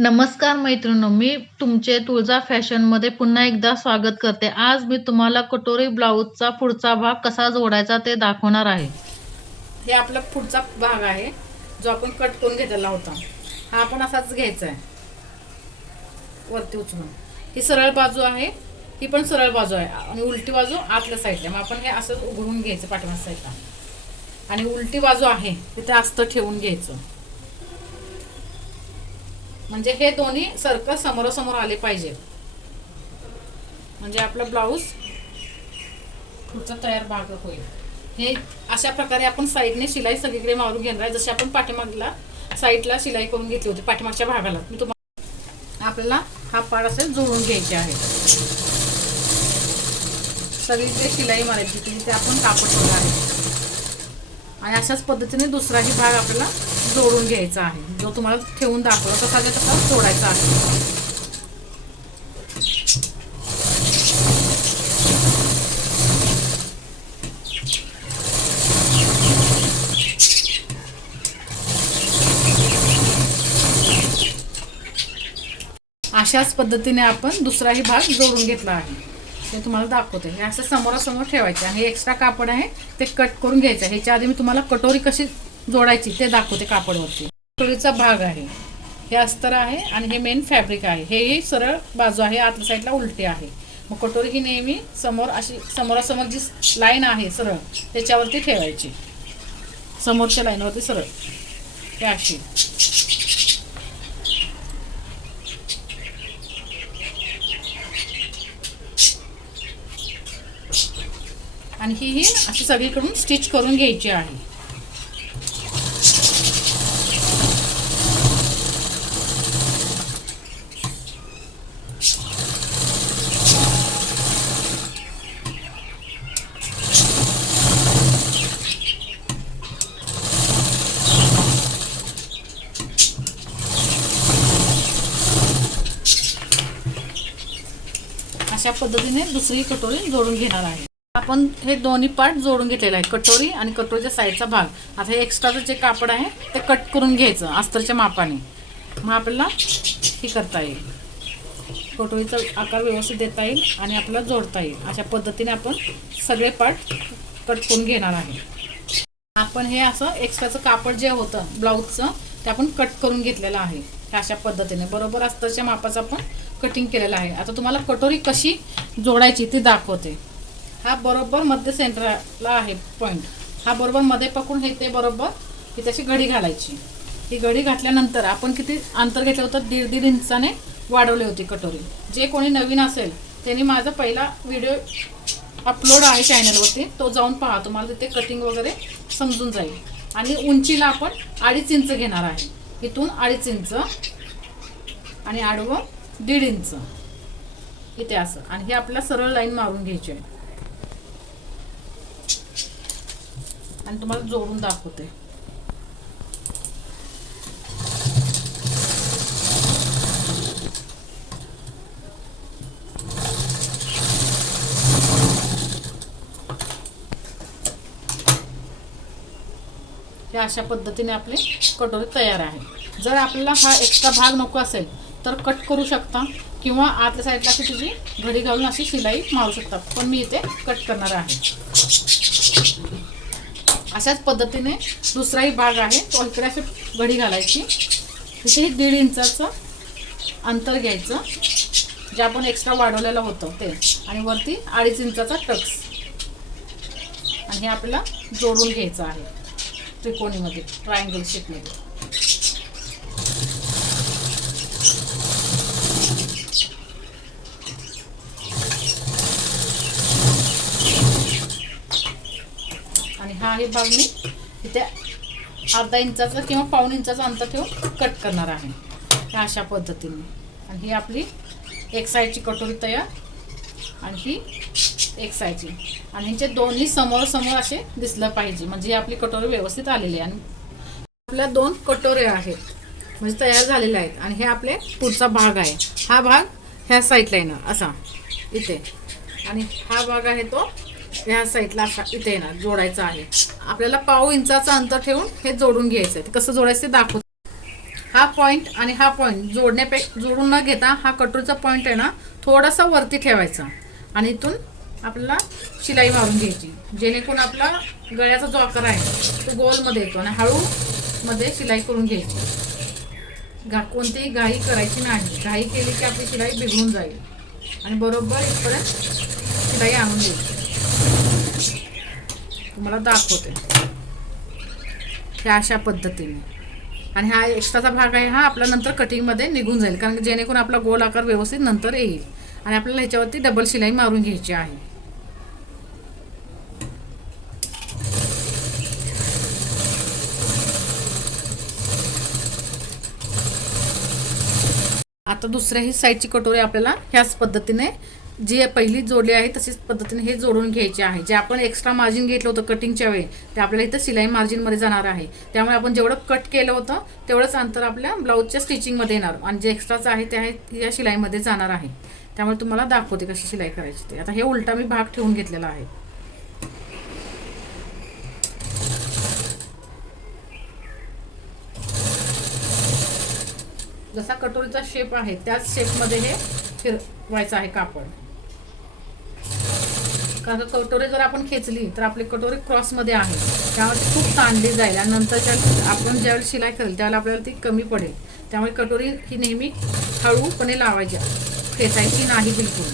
नमस्कार मैत्रिणींनो, मी तुमचे तुळजा फॅशनमध्ये पुन्हा एकदा स्वागत करते. आज मी तुम्हाला कटोरी ब्लाउजचा पुढचा भाग कसा जोडायचा ते दाखवणार आहे. हे आपला पुढचा भाग आहे जो आपण कट करून घेतलेला होता. हा आपण असाच घ्यायचा आहे वरती उचलून. ही सरळ बाजू आहे, ही पण सरळ बाजू आहे आणि उलटी बाजू आतल्या साईडला. मग आपण हे असं उघडून घ्यायचं पाठीमागच्या साईडला आणि उलटी बाजू आहे तिथे अस्तर ठेवून घ्यायचं. म्हणजे हे दोन्ही सर्कल समोरासमोर आले पाहिजे, म्हणजे आपला ब्लाऊज पुढचा तयार भाग होईल. हे अशा प्रकारे आपण साईडने शिलाई सगळीकडे मारून घेणार आहे, जशी आपण पाठीमागला साईडला शिलाई करून घेतली होती पाठीमागच्या भागाला. मी तुम्हाला आपल्याला हा पाड असे जोडून घ्यायचे आहे. सगळीकडे शिलाई मारायची तिथे आपण कापड ठेवलं आहे आणि अशाच पद्धतीने दुसराही भाग आपल्याला जोडून घ्यायचा आहे. जो तुम्हाला ठेवून दाखवला तसा तसा जोडायचा आहे. अशाच पद्धतीने आपण दुसराही भाग जोडून घेतला आहे. ते तुम्हाला दाखवते. हे असं समोरासमोर ठेवायचे आणि हे एक्स्ट्रा कापड आहे ते कट करून घ्यायचं. ह्याच्या आधी मी तुम्हाला कटोरी कशी जोडायची ते दाखवते. कापडवरती कटोरीचा भाग आहे, हे अस्तर आहे आणि हे मेन फॅब्रिक आहे. हे सरळ बाजू आहे, आतल्या साईडला उलटी आहे. मग कटोरी ही नेहमी समोर अशी समोरासमोर जी लाईन आहे सरळ त्याच्यावरती ठेवायची, समोरच्या लाईनवरती सरळ हे अशी. आणि ही अशी सगळीकडून स्टिच करून घ्यायची आहे. अशा पद्धतीने दुसरी कटोरी जोडून घेणार आहे. आपण हे दोन्ही पार्ट जोडून घेतलेला आहे, कटोरी आणि कटोरीच्या साईडचा भाग. आता हे एक्स्ट्राचं जे कापड आहे ते कट करून घ्यायचं अस्तरच्या मापाने. मग आपल्याला हे करता येईल, कटोरीचा आकार व्यवस्थित देता येईल आणि आपल्याला जोडता येईल. अशा पद्धतीने आपण सगळे पार्ट कट करून घेणार आहे. आपण हे असं एक्स्ट्राचं कापड जे होतं ब्लाऊजचं ते आपण कट करून घेतलेलं आहे. अशा पद्धतीने बरोबर अस्तरच्या मापाचं आपण कटिंग केलेलं आहे. आता तुम्हाला कटोरी कशी जोडायची ती दाखवते. हा बरोबर मध्य सेंटरला आहे पॉईंट. हा बरोबर मध्ये पकडून हे ते बरोबर ही त्याची घडी घालायची. ही घडी घातल्यानंतर आपण किती अंतर घेतलं होतं, 1.5 इंचाने वाढवली होती कटोरी. जे कोणी नवीन असेल त्यांनी माझा पहिला व्हिडिओ अपलोड आहे चॅनलवरती, तो जाऊन पहा. तुम्हाला तिथे कटिंग वगैरे समजून जाईल. आणि उंचीला आपण 2.5 इंच घेणार आहे. इथून 2.5 इंच आणि आडवं 1.5 इंच इथे असं. आणि हे आपल्याला सरळ लाईन मारून घ्यायची आहे आणि तुम्हाला जोडून दाखवते. हे अशा पद्धतीने आपली कटोरी तयार आहे. जर आपल्याला हा एक्स्ट्रा भाग नको असेल तर कट करू शकता किंवा आतल्या साईडला अशी तुझी घडी घालून अशी शिलाई मारू शकता, पण मी इथे कट करणार आहे. अशाच पद्धतीने दुसराही भाग आहे तो इकडे अशी घडी घालायची. तिथे 1.5 इंचाचं अंतर घ्यायचं जे आपण एक्स्ट्रा वाढवलेलं होतं ते, आणि वरती 2.5 इंचाचा टक्स. आणि हे आपल्याला जोडून घ्यायचं आहे त्रिकोणीमध्ये, ट्रायंगल शेपमध्ये. आणि हा हे भाग मी इथे 1/2 इंचाचा किंवा 1/4 इंचाचा अंतर ठेवून कट करणार आहे अशा पद्धतीने. आणि ही आपली एक साईडची कटोरी तयार आणि ही एक साईडची. आणि ह्याचे दोन्ही समोर समोर असे दिसलं पाहिजे, म्हणजे आपली कटोरी व्यवस्थित आलेली आहे. आणि आपल्या 2 कटोरे आहेत म्हणजे तयार झालेल्या आहेत. आणि हे आपले पुढचा भाग आहे. हा भाग ह्या साईडला येणार असा इथे, आणि हा भाग आहे तो ह्या साईडला असा इथे येणार, जोडायचा आहे. आपल्याला 1/2 इंचाचं अंतर ठेवून हे जोडून घ्यायचं आहे. कसं जोडायचं ते दाखवतो. हा पॉईंट आणि हा पॉईंट जोडून न घेता हा कटोरीचा पॉईंट आहे ना थोडासा वरती ठेवायचा आणि इथून आपल्याला शिलाई मारून घ्यायची, जेणेकरून आपला गळ्याचा जो आकार आहे तो गोलमध्ये येतो आणि हळू मध्ये शिलाई करून घ्यायची. कोणतीही घाई करायची नाही. घाई केली की आपली शिलाई बिघडून जाईल आणि बरोबर इथपर्यंत शिलाई आणून द्यायची. तुम्हाला दाखवते ह्या अशा पद्धतीने. आणि हा एक्स्ट्राचा भाग आहे हा आपला नंतर कटिंगमध्ये निघून जाईल, कारण जेणेकरून आपला गोल आकार व्यवस्थित नंतर येईल. आणि आपल्याला ह्याच्यावरती डबल शिलाई मारून घ्यायची आहे. आता दुसऱ्याही साईडची कटोरी आपल्याला ह्याच पद्धतीने जी पहिली जोडली आहे तशीच पद्धतीने हे जोडून घ्यायचे आहे. जे आपण एक्स्ट्रा मार्जिन घेतलं होतं कटिंगच्या वेळी ते आपल्याला इथं शिलाई मार्जिनमध्ये जाणार आहे. त्यामुळे आपण जेवढं कट केलं होतं तेवढंच अंतर आपल्या ब्लाऊजच्या स्टिचिंगमध्ये येणार आणि जे एक्स्ट्राचं आहे ते आहे या शिलाईमध्ये जाणार आहे. त्यामुळे तुम्हाला दाखवते कशी शिलाई करायची ते. आता हे उलटा मी भाग ठेवून घेतलेला आहे. जसा कटोरीचा शेप आहे त्याच शेपमध्ये हे फिरवायचं आहे कापड. कारण कटोरी जर आपण खेचली तर आपली कटोरी क्रॉसमध्ये आहे, त्यामुळे ती खूप ताणली जाईल आणि नंतरच्या आपण ज्यावेळेला शिलाई करेल त्यावेळेला आपल्याला ती कमी पडेल. त्यामुळे कटोरी ही नेहमी हळूपणे लावायची, खेचायची नाही बिलकुल.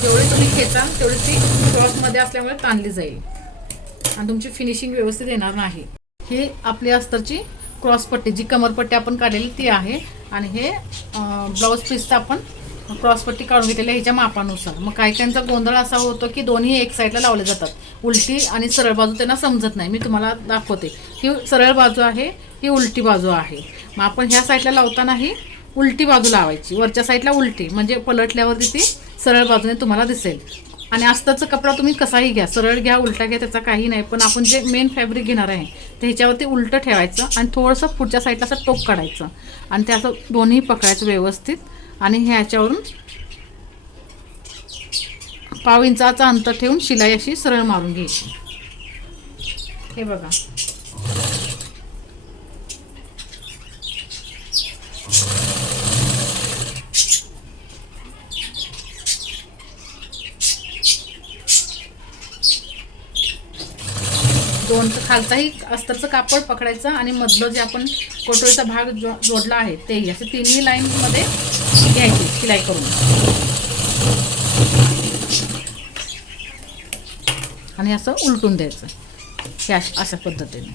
जेवढी तुम्ही खेचाल तेवढी ती क्रॉसमध्ये असल्यामुळे ताणली जाईल आणि तुमची फिनिशिंग व्यवस्थित येणार नाही. ही आपली अस्तरची क्रॉसपट्टी, जी कमरपट्टी आपण काढलेली ती आहे आणि हे ब्लाऊज पीसचा आपण क्रॉसपट्टी काढून घेतलेली आहे ह्याच्या मापानुसार. मग काही काहींचा गोंधळ असा होतो की दोन्ही एक साईडला लावले जातात, उलटी आणि सरळ बाजू त्यांना समजत नाही. मी तुम्हाला दाखवते. ही सरळ बाजू आहे, ही उलटी बाजू आहे. मग आपण ह्या साईडला लावताना ही उलटी बाजू लावायची, वरच्या साईडला उलटी, म्हणजे पलटल्यावरती ती सरळ बाजूने तुम्हाला दिसेल. आणि अस्तरचा कपडा तुम्ही कसाही घ्या, सरळ घ्या उलटा घ्या त्याचा काही नाही, पण आपण जे मेन फॅब्रिक घेणार आहे ते ह्याच्यावरती उलटं ठेवायचं आणि थोडंसं पुढच्या साईडला असं टोक काढायचं आणि ते असं दोन्ही पकडायचं व्यवस्थित आणि ह्याच्यावरून पाव इंचाचा अंतर ठेवून शिलाई अशी सरळ मारून घ्यायची. हे बघा, दोन खालचाही अस्तरचं कापड पकडायचं आणि मधलं जे आपण कटोरीचा भाग जोडला आहे तेही असे तिन्ही लाईनमध्ये घ्यायची शिलाई करून आणि असं उलटून द्यायचं. हे अशा पद्धतीने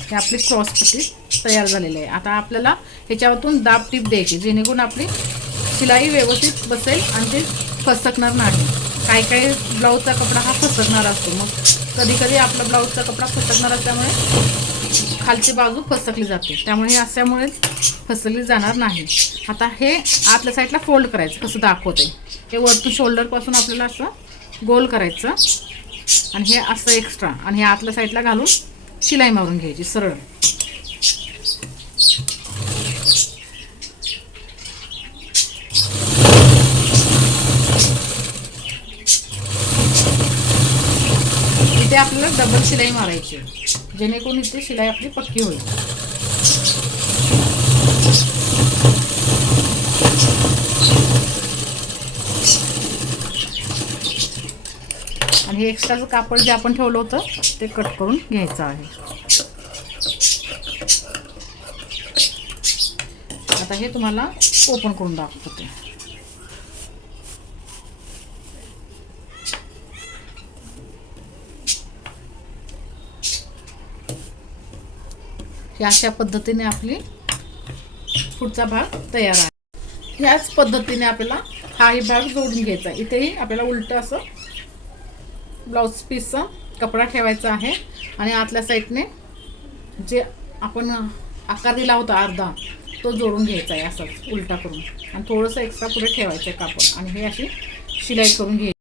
हे आपली क्रॉसपट्टी तयार झालेली आहे. आता आपल्याला ह्याच्यावरून दाब टीप द्यायची, जेणेकरून आपली शिलाई व्यवस्थित बसेल आणि ते फसकणार नाही. काही काही ब्लाऊजचा कपडा हा फसकणार असतो, मग कधी कधी आपला ब्लाऊजचा कपडा फसकणार असल्यामुळे खालची बाजू फसकली जाते, त्यामुळे हे अशामुळे फसकली जाणार नाही. आता हे आतल्या साईडला फोल्ड करायचं कसं दाखवते. हे वरतून शोल्डरपासून आपल्याला असं गोल करायचं आणि हे असं एक्स्ट्रा आणि हे आतल्या साईडला घालून शिलाई मारून घ्यायची सरळ. इथे आपल्याला डबल शिलाई मारायची, जेणेकरून इथे शिलाई आपली पक्की होईल. आणि हे एक्स्ट्राचं कापड जे आपण ठेवलं होतं ते कट करून घ्यायचं आहे. आता हे तुम्हाला ओपन करून दाखवते. ही अशा पद्धतीने आपली पुढचा भाग तयार आहे. ह्याच पद्धतीने आपल्याला हाही भाग जोडून घ्यायचा. इथेही आपल्याला उलटं असं ब्लाऊज पीसचा कपडा ठेवायचा आहे आणि आतल्या साईडने जे आपण आकार दिला होता अर्धा तो जोडून घ्यायचा आहे असंच उलटा करून आणि थोडंसं एक्स्ट्रा पुढे ठेवायचं आहे कापड आणि हे अशी शिलाई करून घ्यायची.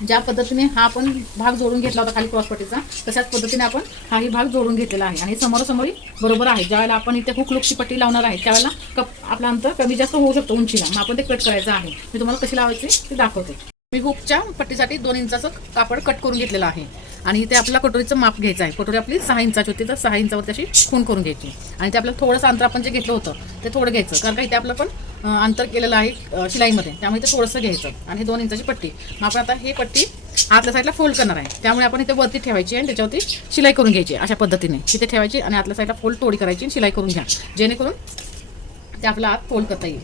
ज्या पद्धतीने हा आपण भाग जोडून घेतला होता खाली क्रॉसपट्टीचा, तशाच पद्धतीने आपण हाही भाग जोडून घेतलेला आहे आणि समोरासमोरी बरोबर आहे. ज्यावेळेला आपण इथे हुक लुकची पट्टी लावणार आहे त्यावेळेला आपला अंतर कमी जास्त होऊ शकतो उंचीला, मग आपण ते कट करायचं आहे. मी तुम्हाला कशी लावायची ते दाखवते. मी हुकच्या पट्टीसाठी 2 इंचाचं कापड कट करून घेतलेलं आहे आणि इथे आपला कटोरीचं माप घ्यायचं आहे. कटोरी आपली 6 इंचाची होती, तर 6 इंचावरती अशी खूण करून घ्यायची. आणि ते आपल्याला थोडंसं अंतर आपण जे घेतलं होतं ते थोडं घ्यायचं, कारण का इथे आपलं पण अंतर केलेलं आहे शिलाईमध्ये, त्यामुळे ते थोडंसं घ्यायचं. आणि हे 2 इंचाची पट्टी. मग आपण आता हे पट्टी आतल्या साईडला फोल्ड करणार आहे, त्यामुळे आपण इथे वरती ठेवायची आणि त्याच्यावरती शिलाई करून घ्यायची. अशा पद्धतीने इथे ठेवायची आणि आतल्या साईडला फोल्ड थोडी करायची आणि शिलाई करून घ्या, जेणेकरून ते आपला आत फोल्ड करता येईल.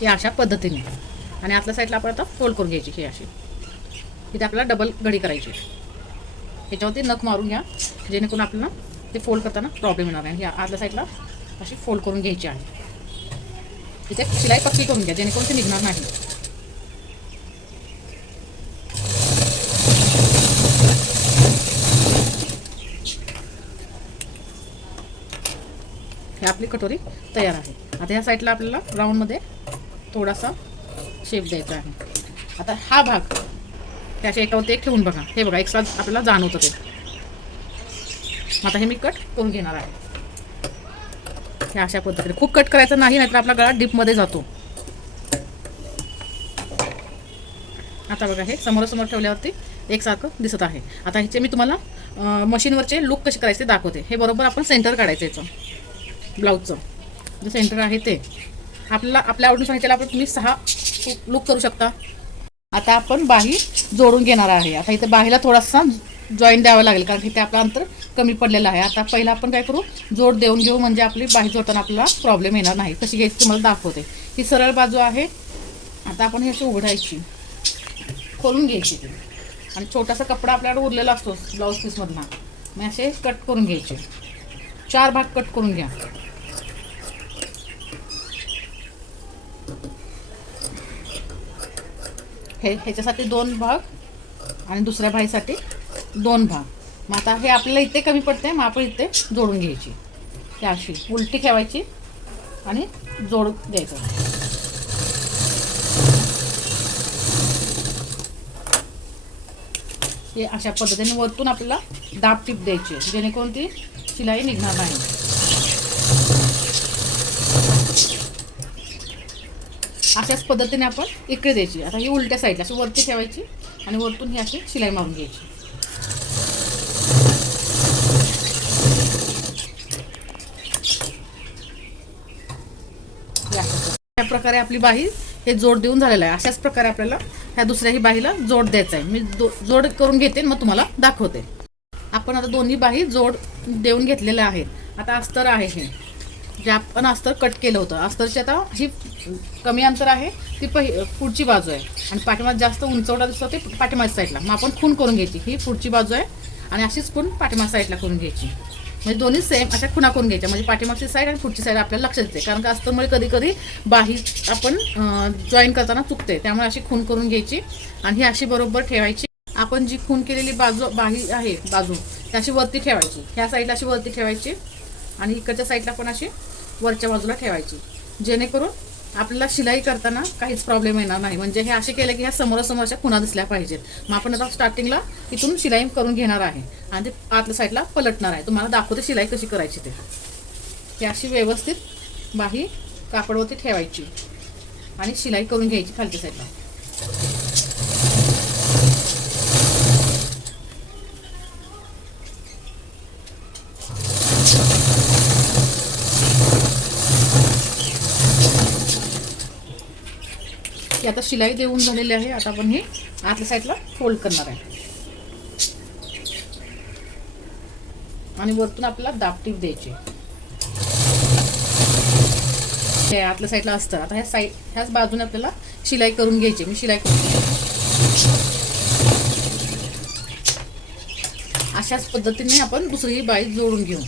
हे अशा पद्धतीने. आणि आतल्या साईडला आपण आता फोल्ड करून घ्यायची. हे अशी इथे आपल्याला डबल घडी करायची. ह्याच्यावरती नख मारून घ्या, जेणेकरून आपल्याला ते फोल्ड करताना प्रॉब्लेम येणार नाही. ह्या आतल्या साईडला अशी फोल्ड करून घ्यायची आहे. इथे शिलाई पक्की करून घ्या, जेणेकरून ते निघणार नाही. ही आपली कटोरी तयार आहे. आता ह्या साईडला आपल्याला राऊंडमध्ये थोडासा शेप द्यायचा आहे. आता हा भाग त्याच्या एकावरती एक ठेवून बघा. हे बघा एक्स्ट्रा आपल्याला जाणवतं ते. आता हे मी कट करून घेणार आहे. हे अशा पद्धतीने. खूप कट करायचं नाही, नाहीतर आपला गळा डीपमध्ये जातो. आता बघा हे समोरासमोर ठेवल्यावरती एकसारखं दिसत आहे. आता ह्याचे मी तुम्हाला मशीनवरचे लुक कसे करायचे दाखवते. हे बरोबर आपण सेंटर काढायचं याचं ब्लाऊजचं जे सेंटर आहे ते आपल्याला आपल्या आवडून सांगितलेलं आपण तुम्ही 6 लुक करू शकता. आता आपण बाही जोडून घेणार आहे. आता इथे बाहीला थोडासा जॉईंट द्यावं लागेल, कारण इथे आपलं अंतर कमी पडलेलं आहे. आता पहिला आपण काय करू, जोड देऊन घेऊ, म्हणजे आपली बाही जोडताना आपल्याला प्रॉब्लेम येणार नाही. कशी घ्यायची तुम्हाला दाखवते. ही सरळ बाजू आहे. आता आपण हे अशी उघडायची, खोलून घ्यायची ती. आणि छोटासा कपडा आपल्याकडे उरलेला असतो ब्लाऊज पीसमधला, मग असे कट करून घ्यायचे. 4 भाग कट करून घ्या. ह्याच्यासाठी 2 भाग आणि दुसऱ्या बाहीसाठी 2 भाग. मग आता हे आपल्याला इथे कमी पडते, मग आपण इथे जोडून घ्यायची. ही अशी उलटी ठेवायची आणि जोड द्यायचं. हे अशा पद्धतीने वरतून आपल्याला दाब टीप द्यायची, जेणेकरून ती शिलाई निघणार नाही. अशाच पद्धतीने आपण इकडे द्यायची. आता ही उलट्या साईडला अशी वरती ठेवायची आणि वरतून ही अशी शिलाई मारून घ्यायची. अशा प्रकारे आपली बाही हे जोड देऊन झालेलं आहे. अशाच प्रकारे आपल्याला ह्या दुसऱ्याही बाहीला जोड द्यायचा आहे. मी जोड करून घेते, मग तुम्हाला दाखवते. आपण आता दोन्ही बाही जोड देऊन घेतलेल्या आहेत. आता अस्तर आहे हे जे आपण अस्तर कट केलं होतं. अस्तरची आता ही कमी अंतर आहे, ती पुढची बाजू आहे. आणि पाठीमागे जास्त उंचवटा दिसतो ते पाठीमागच्या साईडला. मग आपण खूण करून घ्यायची. ही पुढची बाजू आहे आणि अशीच खूण पाठीमागच्या साईडला करून घ्यायची. म्हणजे दोन्ही सेम अशा खुणा करून घ्यायच्या, म्हणजे पाठीमागची साईड आणि पुढची साईड आपल्याला लक्षात येते. कारण का अस्तरमुळे कधी कधी बाही आपण जॉईन करताना चुकते, त्यामुळे अशी खूण करून घ्यायची आणि ही अशी बरोबर ठेवायची. आपण जी खूण केलेली बाही आहे बाजू, ती अशी वरती ठेवायची. ह्या साईडला अशी वरती ठेवायची आणि इकडच्या साईडला पण अशी वरच्या बाजूला ठेवायची, जेणेकरून आपल्याला शिलाई करताना काहीच प्रॉब्लेम येणार नाही. म्हणजे हे असे केले की ह्या समोरासमोर अशा खुणा दिसल्या पाहिजेत. मग आपण आता स्टार्टिंगला इथून शिलाई करून घेणार आहे आणि ते आतल्या साईडला पलटणार आहे. तुम्हाला दाखवते शिलाई कशी करायची ते. ही अशी व्यवस्थित बाही कापडवरती ठेवायची आणि शिलाई करून घ्यायची खालच्या साईडला. आता शिलाई देऊन झालेली आहे. आता आपण हे आतल्या साईडला फोल्ड करणार आहे आणि वरतून आपल्याला दाब टीप द्यायची. हे आतल्या साईडला असतं. आता ह्याच बाजूने आपल्याला शिलाई करून घ्यायची. मी शिलाई अशाच पद्धतीने आपण दुसरी बाई जोडून घेऊ.